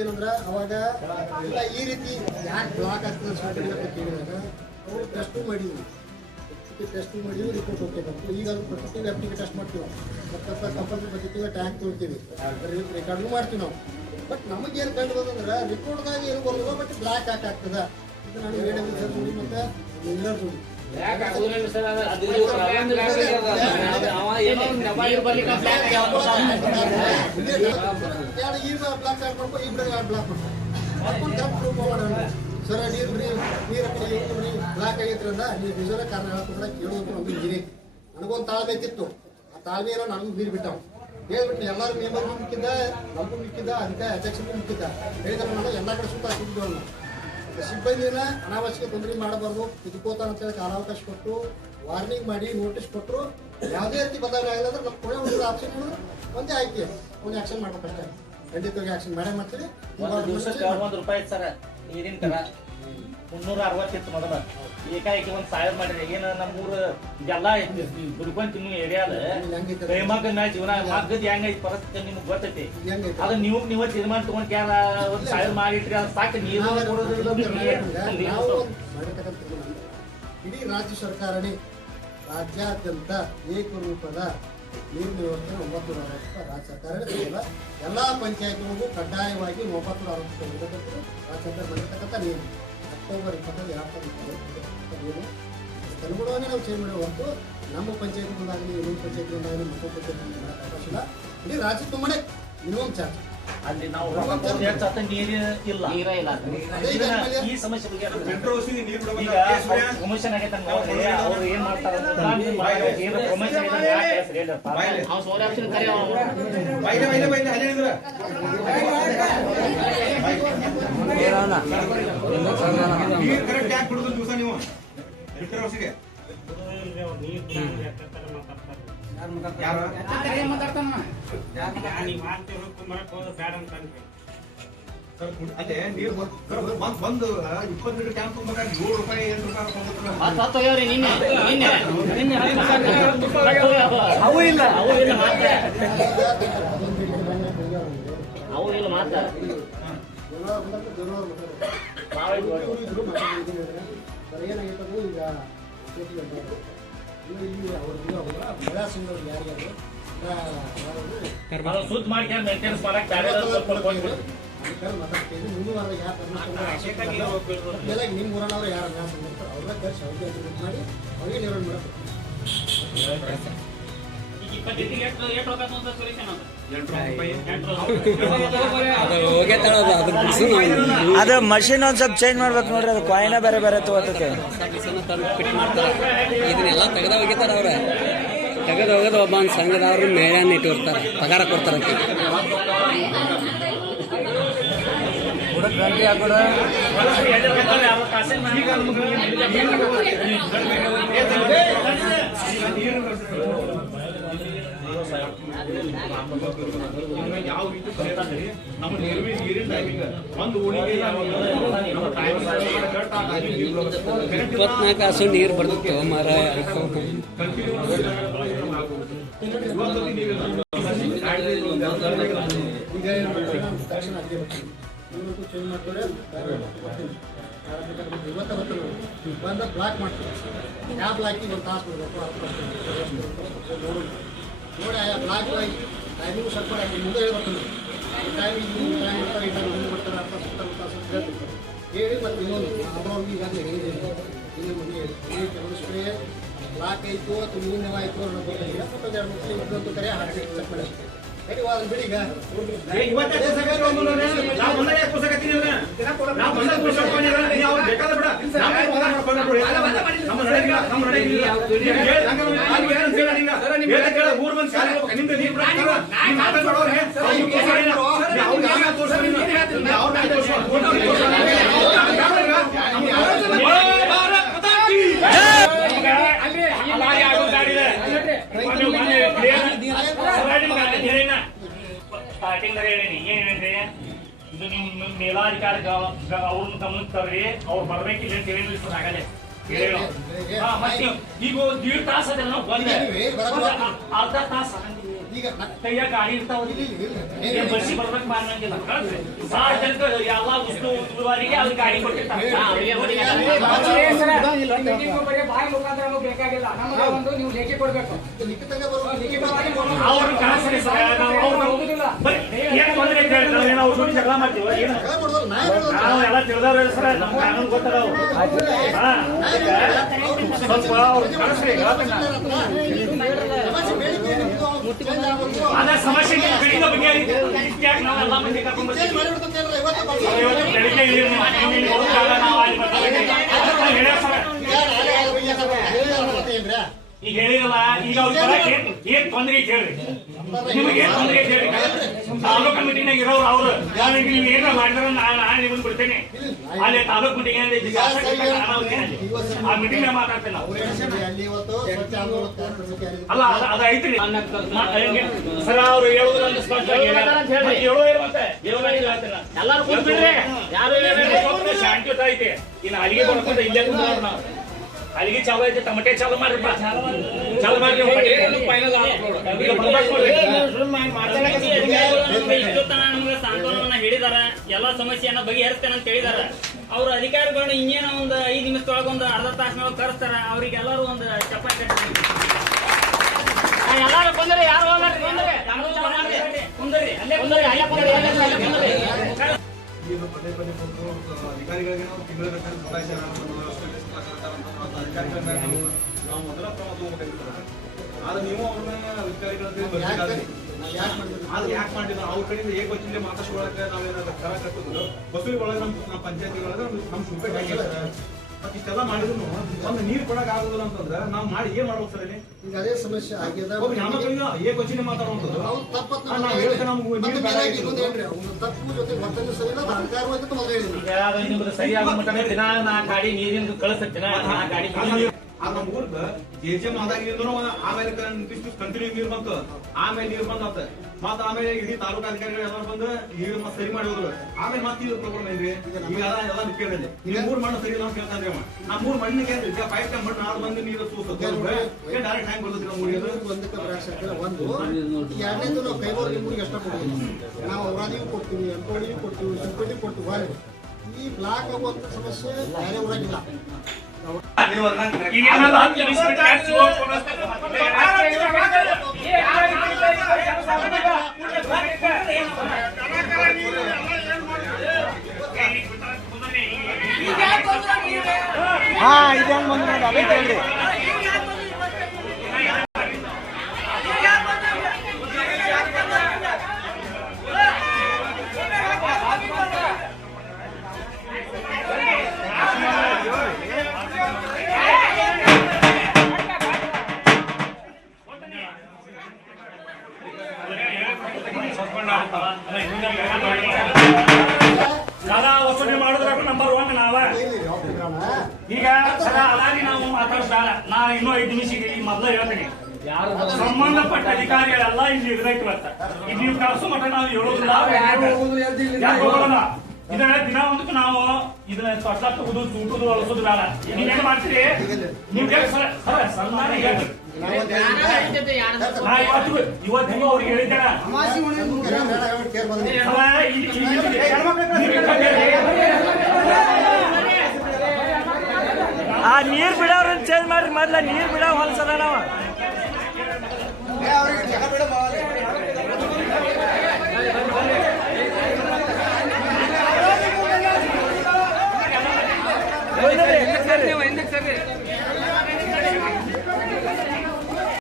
ಏನಂದ್ರೆ ಅವಾಗ ಇಲ್ಲ ಈ ರೀತಿ ಯಾಕೆ ಬ್ಲಾಕ್ ಆಗ್ತದೆ ಕೇಳಿದಾಗ ಅವರು ಟೆಸ್ಟು ಮಾಡಿದ್ವಿ ರಿಪೋರ್ಟ್ ಹೋಗ್ತೇವೆ. ಈಗ ಅದು ಪ್ರತಿ ವ್ಯಾಪ್ತಿಗೆ ಟೆಸ್ಟ್ ಮಾಡ್ತೀವಿ, ಕಂಪಲ್ಸರಿ ಪ್ರತಿ ಟ್ಯಾಂಕ್ ತೊಳ್ತೀವಿ, ರೆಕಾರ್ಡು ಮಾಡ್ತೀವಿ ನಾವು. ಬಟ್ ನಮಗೇನು ಕಂಡುಬಂದ್ರೆ ರಿಪೋರ್ಟ್ದಾಗ ಏನು ಬರೋದು, ಬಟ್ ಬ್ಲಾಕ್ ಆಗ್ತದೆ. ಇದು ನಾನು AWL ಸರ್ ಸುಡಿ ಮತ್ತು ಇಂಜಿನಿಯರ್ ಸುಡಿ ಈಗ ಬ್ಲಾಕ್ ಮಾಡ್ಕೊಂಡು ಈಗ ಬ್ಲಾಕ್ ಮಾಡ್ಕೊಂಡು ಕರೆಕ್ಟ್ ಪ್ರೂಫ್ ಮಾಡೋಣ ಸರ್. ನೀರು ಬ್ಲಾಕ್ ಆಗೈತ್ರಿ ಅಂದ ನೀವು ನಿಜರ ಕಾರಣ ಹೇಳ್ಕೊಂಡ್ರೆ ಕೇಳೋದು ನಮ್ಗೆ ನೀರಿ ನನಗೊಂದು ತಾಳ್ಮೆ ಬೇಕಿತ್ತು. ಆ ತಾಳ್ಮೆ ಏನೋ ನನಗೂ ಬೀರ್ ಬಿಟ್ಟಾವ ಹೇಳ್ಬಿಟ್ಟು ಎಲ್ಲರೂ ಮೆಂಬರ್ಗೂ ಮಿಕ್ಕಿದ್ದ, ನಮಗೂ ಮಿಕ್ಕಿದ್ದ, ಅದಕ್ಕೆ ಅಧ್ಯಕ್ಷರಿಗೂ ಮಿಕ್ಕಿದ್ದ ಹೇಳಿದ್ರೆ ನಾನು ಎಲ್ಲ ಕಡೆ ಸುತ್ತ ಹಾಕಿದ್ದು. ಸಿಬ್ಬಂದಿನ ಅನಾವಶ್ಯಕ ತೊಂದರೆ ಮಾಡಬಾರ್ದು, ತಿದ್ಕೋತಾನ ಅಂತೇಳಿ ಕಾಲಾವಕಾಶ ಕೊಟ್ಟು ವಾರ್ನಿಂಗ್ ಮಾಡಿ ನೋಟಿಸ್ ಕೊಟ್ಟರು. ಯಾವುದೇ ರೀತಿ ಬದಲಾವಣೆ ಆಗಿಲ್ಲ ಅಂದ್ರೆ ನಮ್ಮ ಕೊನೆ ಒಂದು ಆಪ್ಷನ್ ಒಂದೇ ಆಯ್ಕೆ, ಅವ್ನು ಆಕ್ಷನ್ ಮಾಡ್ಬೇಕಷ್ಟೇ. ಖಂಡಿತವಾಗಿ ಆಕ್ಷನ್ ಮಾಡೇ ಮಾಡ್ತೀವಿ. ₹1 ಸರ್ ನೀರಿನ ಕರ 360 ಇತ್ತು ಮೊದಲ, ಏಕಾಏಕಿ 1000 ಮಾಡಿರಿ. ಏನು ನಮ್ಮೂರು ಎಲ್ಲ ದುರ್ಕೊಂಡ್ ತಿನ್ನು ಏರಿಯಾದ ಕೈಮಗ್ಗ ಮ್ಯಾಲ ಜೀವನ ಮಗ್ಗದ ಹೆಂಗೈತಿ ಪರಿಸ್ಥಿತಿ ನಿಮ್ಗೆ ಗೊತ್ತೈತಿ. ಅದು ನೀವು ತೀರ್ಮಾನ ತಗೊಂಡ್ ಕ್ಯಾರ 1000 ಮಾಡಿಟ್ರಿ, ಅದು ಸಾಕು. ನೀರು ಇಡೀ ರಾಜ್ಯ ಸರ್ಕಾರನೇ ರಾಜ್ಯಾದ್ಯಂತ ಏಕರೂಪದ ನೀರಿನ ವ್ಯವಸ್ಥೆ 960 ರಾಜ್ಯ ಸರ್ಕಾರನೇ ಎಲ್ಲ ಪಂಚಾಯತ್ಗಳಿಗೂ ಕಡ್ಡಾಯವಾಗಿ 960 ನೀಡಬೇಕು. ರಾಜ್ಯ ಸರ್ಕಾರ ಮಾಡಿರ್ತಕ್ಕಂಥ ನೀರು ಅಕ್ಟೋಬರ್ 2020 ಅನುಗುಣವಾಗಿ ನಾವು ಚೇಂಜ್ ಮಾಡೋ ಹೊರತು ನಮ್ಮ ಪಂಚಾಯತ್ಗಳಾಗಲಿ ಇನ್ನೊಂದು ಪಂಚಾಯತ್ಗಳಾಗಲಿ ಮತ್ತೊಂದು ಪಂಚಾಯತ್ ಮಾಡಕ್ಕೆ ಅವಕಾಶ ಇಲ್ಲ. ಇಡೀ ರಾಜ್ಯ ತುಂಬನೇ ಮಿನಿಮಮ್ ಚಾರ್ಜ್. ಅಲ್ಲಿ ನಾವು ನೀರು ಇಲ್ಲ, ಈ ಸಮಸ್ಯೆ ಬಗ್ಗೆ ಪ್ರಮೋಷನ್ ಆಗೈತೆ. ಅವ್ರು ಏನ್ ಮಾಡ್ತಾರೆ ಪ್ರಮೋಷನ್ ಅದೇ ನೀರು ಬಂದು 20 ಲೀಟರ್ ಕ್ಯಾನ್ ತುಂಬಬೇಕಾದ್ರೆ ₹7 ಅವು ಇಲ್ಲ ಮಾತ್ರ ಏನಾಗಿತ್ತು ಈಗ ಸುದ್ದಿ ಮಾಡಿ ಮೇಂಟೆನೆನ್ಸ್ ಮಾಡಕ್ಕೆ ನಿಮ್ಮ ಊರನವ್ರು ಯಾರು ಅವ್ರ ಕರ್ಸಿ ಅವ್ರಿಗೆ ಮಾಡಿ ಅವ್ರಿಗೆ ನಿರ್ವಹಣೆ ಮಾಡಬೇಕು. ಅದು ಮಷಿನ್ ಒಂದ್ ಸ್ವಲ್ಪ ಚೇಂಜ್ ಮಾಡ್ಬೇಕು ನೋಡ್ರಿ, ಅದು ಕಾಯಿನ ಬೇರೆ ಬೇರೆ ತಗೋತೈತೆ. ಇದನ್ನೆಲ್ಲ ತೆಗೆದ ಹೋಗಿತಾರ ಅವ್ರ, ತೆಗೆದು ಹೋಗೋದು ಒಬ್ಬ ಸಂಘದವ್ರು ಮೇಳನ್ನ ಇಟ್ಟಿರ್ತಾರೆ, ಪಗಾರ ಕೊಡ್ತಾರ. ಗಂಟೆ ಹಾಕೋಡ ಯಾವ ರೀತಿ ನಮ್ಮ ನೀರಿನ ಟೈಮಿಂಗ್ ಒಂದು ಓಣಿಗೆ 24 ತಾಸು ನೀರು ಬರ್ತಿತ್ತು ಮಾರ. ಚೇಂಜ್ ಮಾಡ್ತಾರೆ, ಬಂದ ಬ್ಲಾಕ್ ಮಾಡ್ತಾರೆ. ಯಾವ ಬ್ಲಾಕಿಗೆ ಒಂದು ತಾಸು ಬಿಡಬೇಕು, ನೋಡಿ ಆಯಾ ಬ್ಲಾಕ್ ಆಗಿ ಟೈಮಿಂಗ್ ಸ್ವಲ್ಪ ಮುಂದೆ ಹೇಳ್ಬೇಕು. ಟೈಮಿಂಗ್ ಬರ್ತಾರೆ, ಈ ಟೈಮ್ ಮುಂದೆ ಬರ್ತಾರೆ, 60 ತಾಸು ಹೇಳ್ತಿರ್ತಾರೆ. ಹೇಳಿ ಮತ್ತು ಇನ್ನೊಂದು ಅವ್ರವ್ರಿಗೆ ಈಗಾಗಲೇ ಹೇಳಿದ್ದೀನಿ, ಕೆಲವು ಸ್ಪ್ರೇ ಬ್ಲಾಕ್ ಆಯಿತು ಅಥವಾ ನೀರಿನ ಆಯಿತು ಅನ್ನೋದು ಗೊತ್ತಾಗಿಲ್ಲ. ಸ್ವಲ್ಪ 2 ಇನ್ನೊಂದು ಕರೆ ಹಾಕಿ ಚೆಕ್ ಮಾಡಿ ಬಿಡಿ. ಈಗ ಸ್ಟಾರ್ಟಿಂಗ್ ಸ್ಟಾರ್ಟಿಂಗ್ ಹೇಳಿನಿ ಏನೇನ್ರಿ ಇದು ನಿಮ್ಮ ಮೇಲಾಧಿಕಾರಿ ಅವ್ರನ್ನ ಗಮನಕ್ಕೆ ತರ್ರಿ ಅವ್ರು ಬರ್ಬೇಕಿಲ್ಲ ಅಂತ ಹೇಳಿ ಸರ್ ಆಗಲೇ ಮತ್ತೆ ಈಗ 1.5 ತಾಸು ಅದೆಲ್ಲ ನಾವು ಅರ್ಧ ತಾಸು ಈಗ ಕೈಯಾಗ ಗಾಡಿ ಇರ್ತಾವ ಬಸ್ಸಿಗೆ ಬರ್ಬೇಕು ಅನ್ನಂಗಿಲ್ಲ ಸಾರ್ವಜನಿಕ ಎಲ್ಲ ವಸ್ತು ಉಸ್ತುವಾರಿಗೆ ಅವ್ರಿಗೆ ಗಾಡಿ ಕೊಟ್ಟಿರ್ತಾರೆ ಅವ್ರ ಕನಸರಿ ಏನ್ ತೊಂದ್ರೆ ಅಂತ ಹೇಳ್ತಾರೆ ನಾವು ಅವ್ರ ಜಗಳ ಮಾಡ್ತೀವಿ ನಾವು ಎಲ್ಲ ತಿಳಿದವ್ರ ಸರ್ ನಮ್ಮ ಕಾನೂನು ಗೊತ್ತದಾವು ಸ್ವಲ್ಪ ಅವ್ರ ಕನಸರಿ ಅದ ಸಮಸ್ಯೆ ಬೆಳಿಗ್ಗೆ ಬಗ್ಗೆ ನಾವು ಎಲ್ಲ ಮಂದಿ ಕರ್ಕೊಂಡು ಬೆಳಿಗ್ಗೆ ಈಗ ಹೇಳಿರಲ್ಲ ಈಗ ಅವ್ರ ಏನ್ ತೊಂದ್ರೆ ಹೇಳ್ರಿ ನಿಮಗೆ ಏನ್ ತೊಂದ್ರೆ ಹೇಳ್ರಿ ತಾಲೂಕ್ ಕಮಿಟಿನಾಗ ಇರೋರು ಅವ್ರು ನೀವು ಏನಾರ ಮಾಡಿದ್ರ ನಾನು ನಿಮ್ಮನ್ನ ಬಿಡ್ತೇನೆ ಅಲ್ಲಿ ತಾಲೂಕ್ ಮೀಟಿಂಗ್ ಆ ಮೀಟಿಂಗ್ ಮಾತಾಡ್ತೇನೆ ಅಲ್ಲ ಅದ ಐತ್ರಿ ಸರ್ ಅವ್ರು ಹೇಳುವುದಂತ ಎಲ್ಲಾರು ಕೂತ್ಬಿಡ್ರಿ ಯಾರು ಶಾಂತಿಯುತ ಐತಿ ಇನ್ನು ಅಲ್ಲಿಗೆ ಬರ್ಕೊಂಡ ಇಲ್ಲೇ ಕುಂದ್ರ ನಾವು ಅಲ್ಲಿಗೆ ಚಾಲು ಐತೆ ಟಮಟೆ ಚಾಲು ಮಾಡ್ರಿಪ್ಪ ಚಾಲು ಮಾಡ್ರಿ ನಮ್ಗೆ ಸಾಂತ್ವನವನ್ನ ಹೇಳಿದಾರ ಎಲ್ಲಾ ಸಮಸ್ಯೆಯನ್ನ ಬಗೆಹರಿಸ್ತೇನೆ ಅಂತ ಹೇಳಿದಾರ ಅವ್ರ ಅಧಿಕಾರಿಗಳನ್ನ ಇನ್ನೇನ ಒಂದು 5 ನಿಮಿಷದೊಳಗೆ ಒಂದು ಅರ್ಧ ತಾಸಿನೊಳಗೆ ಕರೆಸ್ತಾರ ಅವ್ರಿಗೆ ಎಲ್ಲರೂ ಒಂದು ಚಪಾತಿ ಎಲ್ಲಾರು ಬಂದ್ರಿ ಯಾರು ಕುಂದ್ರಿ ಅಲ್ಲೇ ಕುಂದ್ರಿ ಅಲ್ಲೇ ಕುಂದ್ರಿ ಈಗ ಪದೇ ಪದೇ ಬಂದು ಅಧಿಕಾರಿಗಳಿಗೆ ನಾವು ತಿಂಗಳ ಅಧಿಕಾರಿಗಳ ಮೇಲೆ ನಾವು ಮೊದಲ ಕ್ರಮ ತಗೋಬೇಕಾಗಿರ್ತದೆ ಆದ್ರೆ ನೀವು ಅವ್ರನ್ನ ಅಧಿಕಾರಿಗಳ ಆದ್ರೆ ಯಾಕೆ ಮಾಡಿಲ್ಲ ಅವ್ರ ಕಡೆಯಿಂದ ಏಕವಚನದಲ್ಲಿ ಮಾತಾಡ್ಕೊಳ್ಳಕ್ಕೆ ನಾವೇನಾದ್ರು ಕರ ಕಟ್ಟಿದ್ರು ಬಸವಿ ಒಳಗೆ ನಮ್ಮ ಪಂಚಾಯತಿ ಒಳಗೆ ನಮ್ಮ ರೂಪಾಯಿ ಹಾಕಿಲ್ಲ ಮತ್ತೆ ಇಷ್ಟೆಲ್ಲ ಮಾಡಿದ್ರು ಒಂದು ನೀರು ಕೊಡಕ್ ಆಗುದಿಲ್ಲ ಅಂತಂದ್ರೆ ನಾವು ಮಾಡಿ ಏನ್ ಮಾಡ್ಬೇಕು ಸರ್ ಇಲ್ಲಿ ಈಗ ಅದೇ ಸಮಸ್ಯೆ ಆಗಿದೆ ಏಕವಚನೆ ಮಾತಾಡುವಂಥದ್ದು ನಾವು ಹೇಳ್ತೇವೆ ನಮ್ಗೆ ನೀರು ತಪ್ಪು ಜೊತೆ ವರ್ತನೆ ಸರಿ ಇಲ್ಲ ಅಧಿಕಾರವಾಗಿ ಮೊದಲು ಹೇಳಿದ್ರು ಸರಿಯಾದ ಮಟ್ಟ ದಿನ ನಾ ಗಾಡಿ ನೀರಿನ ಕಳಿಸ್ತೀನಿ ನಾ ಗಾಡಿ ನಮ್ಮ ಊರ್ದ ಜೆಜೆಮ್ ಆದಾಗಿಂದ ಆಮೇಲೆ ಕಂಟಿನ್ಯೂ ನೀರು ಬಂತು ಆಮೇಲೆ ನೀರು ಬಂದತ್ತ ಮತ್ತ ಆಮೇಲೆ ಇಡೀ ತಾಲೂಕು ಅಧಿಕಾರಿಗಳು ಎಲ್ಲ ಬಂದು ನೀರು ಸರಿ ಮಾಡಿ ಹೋದ್ರು ಆಮೇಲೆ ಮತ್ತೆ ಇದು ಪ್ರಾಬ್ಲಮ್ ಏನ್ರಿ ಈಗ ಎಲ್ಲ ಕೇಳಿದೆ ನೀವು 3 ಮಣ್ಣು ಸರಿ ನಾವು ಕೇಳ್ತಾನೆ ನಾ 3 ಮಣ್ಣಿಗೆ ಈಗ 5 ಮಣ್ಣು 4 ಬಂದು ನೀರು ಸೂಸುತ್ತೆ ಡೈರೆಕ್ಟ್ ಹ್ಯಾಂಗ್ ಬರ್ತದೆ ನಾವು ಮುಡಿಯೋದು ಒಂದು ಎರಡನೇದು ನಾವು ಕೈಗೋರಿಗೆ ಮೂರಿಗೆ ಅಷ್ಟ ಕೊಡ್ತೀವಿ ನಾವು ಅವರಾದಿಗೂ ಕೊಡ್ತೀವಿ ಎಂಟೋಡಿಗೂ ಕೊಡ್ತೀವಿ ಸಿಂಪಡಿಗೂ ಕೊಡ್ತೀವಿ ಈ ಬ್ಲಾಕ್ ಆಗುವಂತ ಸಮಸ್ಯೆ ಬೇರೆ ಊರಾಗಿಲ್ಲ ಇದೇನು ಬಂದು ಅದೇ ಕೇಳಿ ಸಾಲ ವಸೂಲಿ ಮಾಡೋದ್ರಾಗ ನಂಬರ್ 1 ನಾವ ಈಗ ಸರ ಅದಾಗಿ ನಾವು ಮಾತಾಡ್ತಾರ ನಾ ಇನ್ನೂ 5 ನಿಮಿಷ ಇಲ್ಲಿ ಮೊದಲು ಹೇಳ್ತೀನಿ ಸಂಬಂಧಪಟ್ಟ ಅಧಿಕಾರಿಗಳೆಲ್ಲ ಇಲ್ಲಿ ಇರ್ಬೇಕು ಇವತ್ತ ಈಗ ನೀವು ಕಳಿಸೋ ಮಟ್ಟ ನಾವು ಹೇಳೋದಿಲ್ಲ ಇದನ್ನ ದಿನ ಒಂದಕ್ಕೆ ನಾವು ಇದನ್ನ ತೊಟ್ಲ ತಗುದು ತೂಟುದು ಅಳಸೋದು ಬೇಡ ನೀವೇನ್ ಮಾಡ್ತೀರಿ ನಿಮ್ಗೆ ಸನ್ಮಾನ ಹೇಳ್ರಿ ನಾ ಇವತ್ತು ಅವ್ರಿಗೆ ಹೇಳಿದ್ದೇನೆ ಆ ನೀರ್ ಬಿಡೋರನ್ನ ಚೇಂಜ್ ಮಾಡ್ರಿ ಮೊದ್ಲ ನೀರ್ ಬಿಡೋ ಹೊಲ್ಸದ ನಾವ